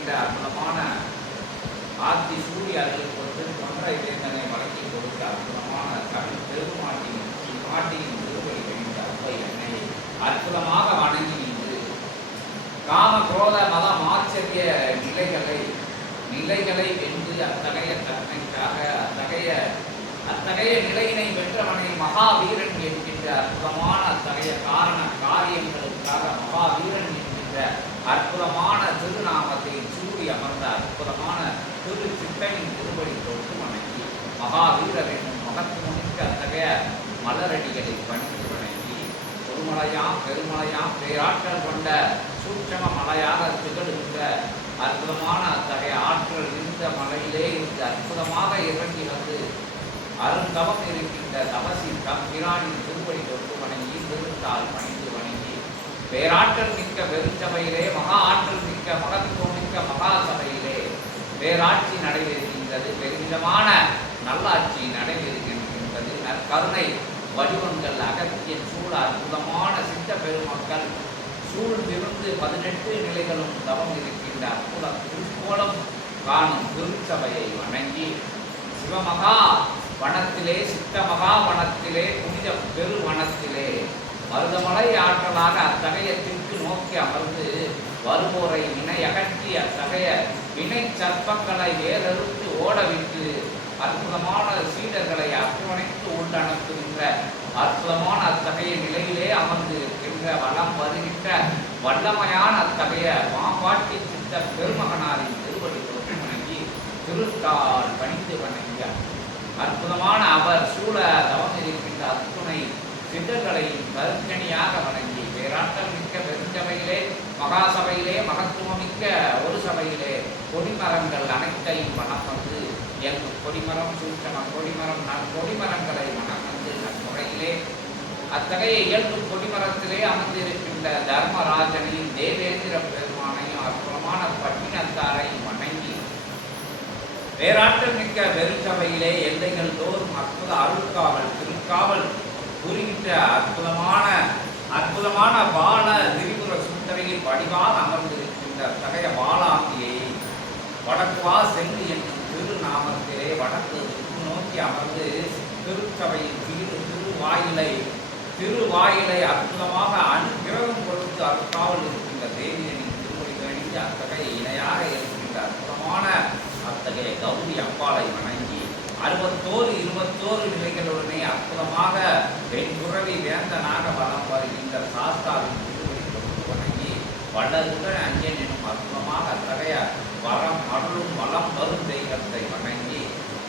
இருக்கின்ற அற்புதமான ஆத்தி சூரிய அருள் கொண்டு தொன்றை வேந்தனை வழங்கி கொடுத்த அற்புதமான தமிழ் பெருமாட்டியின் மாட்டியின் திருவடி வைத்த அப்பை என்னை அற்புதமாக வணங்கி நின்று காம குரோத மதம் ஆச்சரிய நிலைகளை வென்று அத்தகைய தன்மைக்காக அத்தகைய நிலையினை வென்றவனை மகாவீரன் என்கின்ற அற்புதமான அத்தகைய காரியங்களுக்காக மகாவீரன் என்கின்ற அற்புதமான திருநாமத்தை சூடி அமர்ந்த அற்புதமான திரு சித்தனின் திருவடி தொட்டு வணங்கி மகாவீரர் என்னும் மகத்துவமிக்க அத்தகைய மலரடிகளை பணிந்து வணங்கி பெருமலையாம் பேராற்றல் கொண்ட சூட்சம மலையாக திகழ்கின்ற அற்புதமான அத்தகைய ஆற்றல் இருந்த மலையிலே இருந்து அற்புதமாக இறங்கி வந்து அருந்தவம் இருக்கின்ற தபசி பிரானின் திருவடி தொட்டு வணங்கி திருத்தால் பணிந்து வணங்கி பேராற்றல் மிக்க பெருஞ்சபையிலே மகா ஆற்றல் மிக்க மகத்துவம் மிக்க மகா சபையிலே பேராட்சி நடைபெறுகின்றது, பெருமிதமான நல்லாட்சி நடைபெறுகின்றது. நற்கருணை வடிவங்கள் அகத்தியன் சூழ அற்புதமான சித்த பெருமக்கள் சூழ்ந்திருந்து 18 நிலைகளும் தவம் இருக்கின்ற அற்புத திருக்கோலம் காணும் திருச்சபையை வணங்கி சிவமகா வனத்திலே சித்த மகா வனத்திலே புனித பெருவனத்திலே மருதமலை ஆற்றலாக அத்தகைய திக்கு நோக்கி அமர்ந்து வருவோரை வினை அகற்றி அத்தகைய வினை சற்பங்களை வேறறுத்து ஓடவிட்டு அற்புதமான சீடர்களை அரவணைத்து உள்ளனுப்புகின்ற அற்புதமான அத்தகைய நிலையிலே அமர்ந்து இருக்கின்ற வளம் வருகின்ற வல்லமையான அத்தகைய மாபாட்டி சித்த பெருமகனாரின் திருவடி தொட்டு வணங்கி திருத்தால் பணிந்து வணங்கிய அற்புதமான அவர் சூழ தவம் இருக்கின்ற அத்துணை சித்தர்களையும் கருக்கணியாக வணங்கி பேராற்றல் மிக்க பெருஞ்சபையிலே மகாசபையிலே மகத்துவமிக்க ஒரு சபையிலே கொடிமரங்கள் அனைத்தையும் வனம் வந்து எங்கு கொடிமரம் சூட்சமம் கொடிமரம் கொடிமரங்களை வனம் வந்து நன்முறையிலே அத்தகைய இயல்பு கொடிமரத்திலே அமர்ந்திருக்கின்ற தர்மராஜனையும் தேவேந்திர பெருமானையும் அற்புதமான பட்டினத்தாரையும் வணங்கி பேராற்றல் மிக்க பெருஞ்சபையிலே எல்லைகள் தோறும் அற்புத அருள்காவல் திருக்காவல் புரிகின்ற அற்புதமான பால திரிபுர சுந்தரையில் வடிவாக அமர்ந்திருக்கின்ற அத்தகைய பாலாம்பியை வடக்குவா சென்று என்னும் திருநாமத்திலே வடக்கு நோக்கி அமர்ந்து திருச்சபையின் திருவாயிலை அற்புதமாக அனுகிரகம் கொடுத்து அருக்காவல் இருக்கின்ற தேவியனின் திருமொழி கணிந்து அத்தகைய இணையாக இருக்கின்ற அற்புதமான அத்தகைய கௌரி அம்பாளை வணங்கி 21 நிலைகளுடனே அற்புதமாக வெண்குறவி வேந்தனாக வலம் வருகின்ற சாஸ்தாவின் திருவடி தொட்டு வணங்கி வள்ளலுடன் அஞ்சன் எனும் அற்புதமாக அத்தகைய வரம் அருளும் வளம் வரும் தெய்வத்தை வணங்கி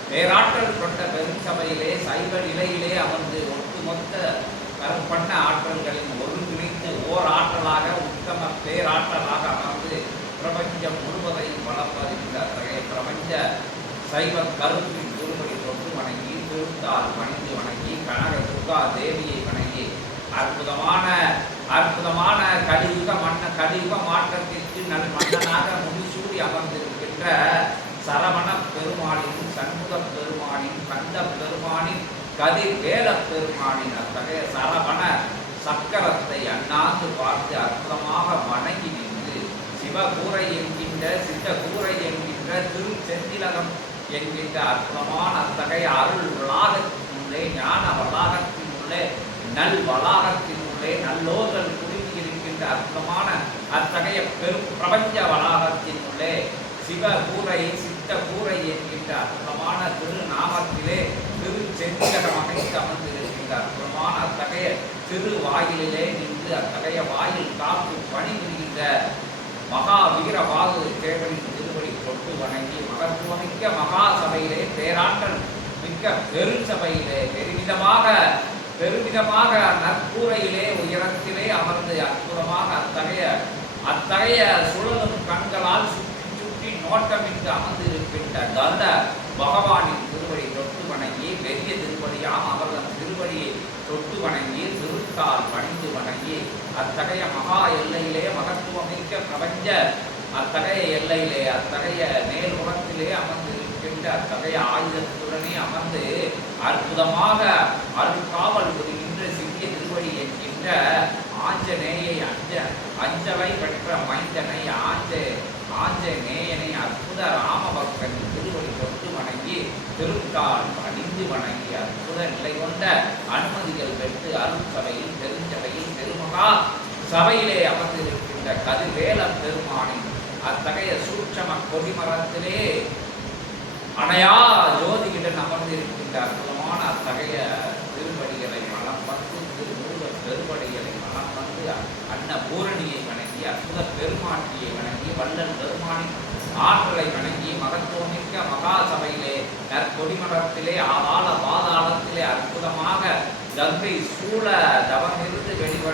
பேராற்றல் கொண்ட பெருஞ்சபையிலே சைவ நிலையிலே அமர்ந்து ஒட்டுமொத்த கருப்பண்ண ஆற்றல்களின் ஒருங்கிணைந்து ஓர் ஆற்றலாக உத்தம பேராற்றலாக அமர்ந்து பிரபஞ்சம் முழுவதையும் வளம் வருகின்ற அத்தகைய பிரபஞ்ச சைவ கருத்தின் திருவடி தொட்டு வணங்கி திருத்தால் பணிந்து வணங்கி கனக துர்கா தேவியை வணங்கி அற்புதமான கலியுக மாற்றத்திற்கு மன்னனாக முடிசூடி அமர்ந்திருக்கின்ற சரவண பெருமானின் சண்முக பெருமானின் கந்த பெருமானின் கதிர் வேல பெருமானின் அத்தகைய சரவண சக்கரத்தை அண்ணாந்து பார்த்து அற்புதமாக வணங்கி நின்று சிவகூரை என்கின்ற சித்தகூரை என்கின்ற திருச்செந்திலகம் என்கின்ற அற்புதமான அத்தகைய அருள் வளாகத்தினுள்ளே ஞான வளாகத்தினுள்ளே நல் வளாகத்தினுள்ளே நல்லோர்கள் குறுகி இருக்கின்ற அற்புதமான அத்தகைய பெரும் பிரபஞ்ச வளாகத்தினுள்ளே சிவகூரை சித்தகூரை என்கின்ற அற்புதமான திருநாமத்திலே திருச்செந்திலகம் அமைத்து அமர்ந்திருக்கின்ற அற்புதமான அத்தகைய திருவாயிலே நின்று அத்தகைய வாயில் காப்பு பணிபுரிகின்ற மகா வீரபாகு தேவனின் திருவடி தொட்டு வணங்கி மகத்துவமிக்க மகா சபையிலே பேராற்றல் மிக்க பெருஞ்சபையிலே பெருமிதமாக நற்கூரையிலே உயரத்திலே அமர்ந்து அற்புதமாக அத்தகைய சுழலும் கண்களால் சுற்றி நோட்டமிட்டு அமர்ந்து இருக்கின்ற கருட பகவானின் திருவடி தொட்டு வணங்கி பெரிய திருவடியாம் அவர்தன் திருவடியை தொட்டு வணங்கி திருத்தால் பணிந்து வணங்கி அத்தகைய மகா எல்லையிலே மகத்துவமிக்க பிரபஞ்ச அத்தகைய எல்லையிலே அத்தகைய நேர்முகத்திலே அமர்ந்திருக்கின்ற அத்தகைய ஆயுதத்துடனே அமர்ந்து அற்புதமாக அருள்காவல் புரிகின்ற சிறிய திருவடி என்கின்ற ஆஞ்சநேயை அஞ்சலை பெற்ற மைந்தனை ஆஞ்சநேயனை அற்புத ராமபக்தன் திருவடி தொட்டு வணங்கி திருக்கால் அணிந்து வணங்கி அற்புத நிலை கொண்ட அனுமதிகள் பெற்று அருட்சபையில் பெருஞ்சபையில் திருமகா சபையிலே அமர்ந்திருக்கின்ற கதிர்வேல பெருமானின் அத்தகைய சூட்சம கொடிமரத்திலே அணையா ஜோதியுடன் அமர்ந்திருக்கின்ற அற்புதமான அத்தகைய திருப்படிகளை மனம் வந்து திருமுருக பெருப்படிகளை மனம் வந்து அன்னபூரணியை வணங்கி அற்புத பெருமாட்டியை வணங்கி வள்ளல் பெருமானின் ஆற்றலை வணங்கி மகத்துவமிக்க மகாசபையிலே நற்கொடிமரத்திலே ஆதாள பாதாளத்திலே அற்புதமாக கங்கை சூழ தவமிருந்து வெளிவரும்